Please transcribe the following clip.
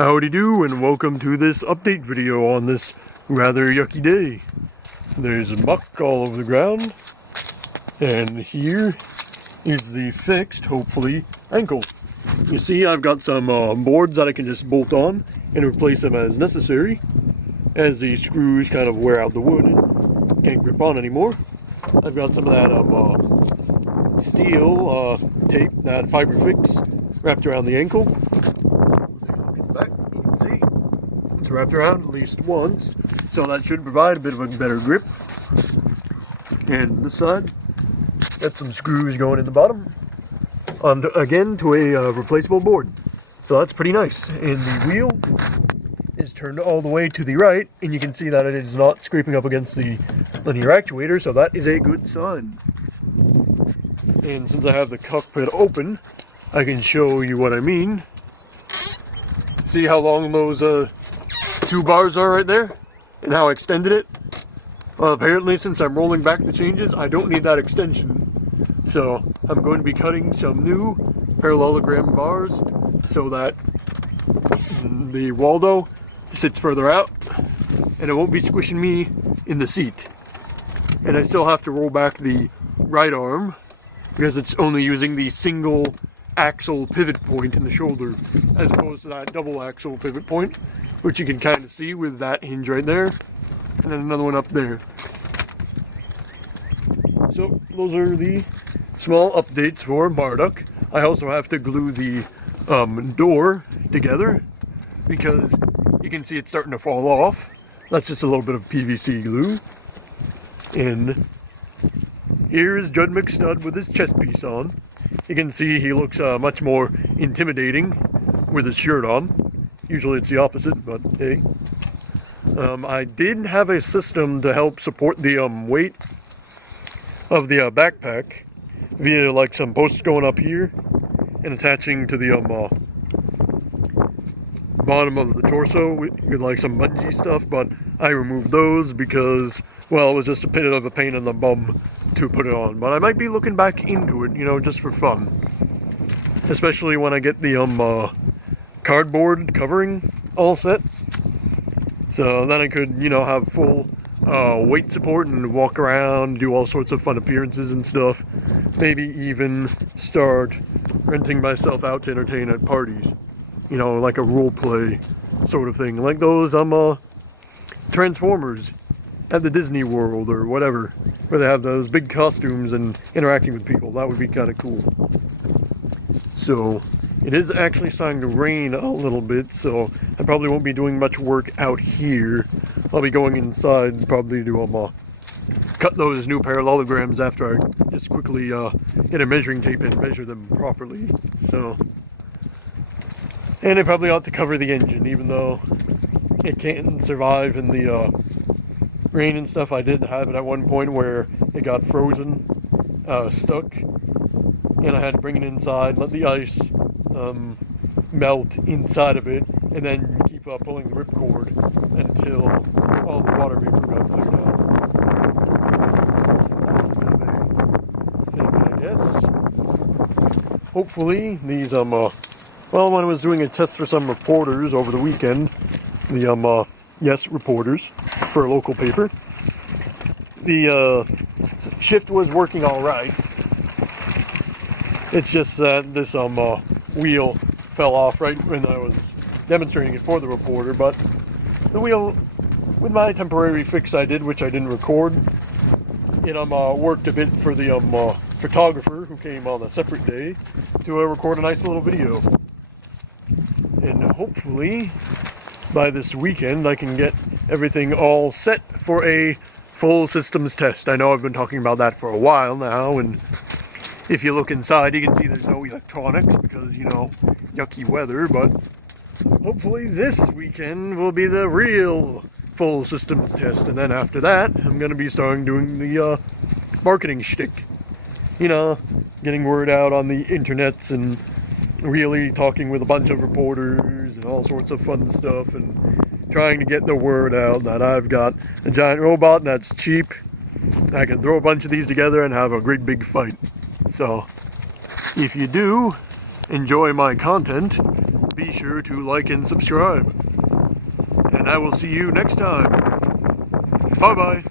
Howdy do, and welcome to this update video on this rather yucky day. There's muck all over the ground, and here is the fixed, hopefully, ankle. You see, I've got some boards that I can just bolt on and replace them as necessary, as the screws kind of wear out the wood and can't grip on anymore. I've got some of that steel tape, that fiber fix, wrapped around the ankle. Back, you can see it's wrapped around at least once, so that should provide a bit of a better grip. And this side, got some screws going in the bottom, and again to a replaceable board. So that's pretty nice. And the wheel is turned all the way to the right, and you can see that it is not scraping up against the linear actuator, so that is a good sign. And since I have the cockpit open, I can show you what I mean. See how long those two bars are right there? And how I extended it? Well, apparently since I'm rolling back the changes, I don't need that extension. So I'm going to be cutting some new parallelogram bars so that the Waldo sits further out and it won't be squishing me in the seat. And I still have to roll back the right arm because it's only using the single axle pivot point in the shoulder as opposed to that double axle pivot point, which you can kind of see with that hinge right there and then another one up there. So those are the small updates for Marduk. I also have to glue the door together because you can see it's starting to fall off. That's just a little bit of PVC glue. And here is Judd McStud with his chest piece on. You can see he looks much more intimidating with his shirt on. Usually it's the opposite, but hey. I did have a system to help support the weight of the backpack via like some posts going up here and attaching to the bottom of the torso with like some bungee stuff, but I removed those because, well, it was just a bit of a pain in the bum to put it on. But I might be looking back into it, you know, just for fun. Especially when I get the cardboard covering all set. So then I could, you know, have full weight support and walk around, do all sorts of fun appearances and stuff. Maybe even start renting myself out to entertain at parties. You know, like a role play sort of thing. Like those Transformers at the Disney World or whatever, where they have those big costumes and interacting with people. That would be kind of cool. So it is actually starting to rain a little bit, so I probably won't be doing much work out here. I'll be going inside probably to cut those new parallelograms after I just quickly get a measuring tape and measure them properly. So, and I probably ought to cover the engine, even though it can't survive in the rain and stuff. I did have it at one point where it got frozen, stuck, and I had to bring it inside, let the ice melt inside of it, and then keep pulling the ripcord until all the water vapor got cleared out. That's a bit of a thing, I guess. Hopefully these well, when I was doing a test for some reporters over the weekend, the yes, reporters for a local paper, the shift was working all right. It's just that this wheel fell off right when I was demonstrating it for the reporter, but the wheel, with my temporary fix I did, which I didn't record, it worked a bit for the photographer who came on a separate day to record a nice little video. And hopefully by this weekend I can get everything all set for a full systems test. I know I've been talking about that for a while now, and if you look inside you can see there's no electronics because, you know, yucky weather, but hopefully this weekend will be the real full systems test, and then after that I'm going to be starting doing the marketing shtick. You know, getting word out on the internets and really talking with a bunch of reporters and all sorts of fun stuff and trying to get the word out that I've got a giant robot that's cheap. I can throw a bunch of these together and have a great big fight. So if you do enjoy my content, be sure to like and subscribe. And I will see you next time. Bye-bye.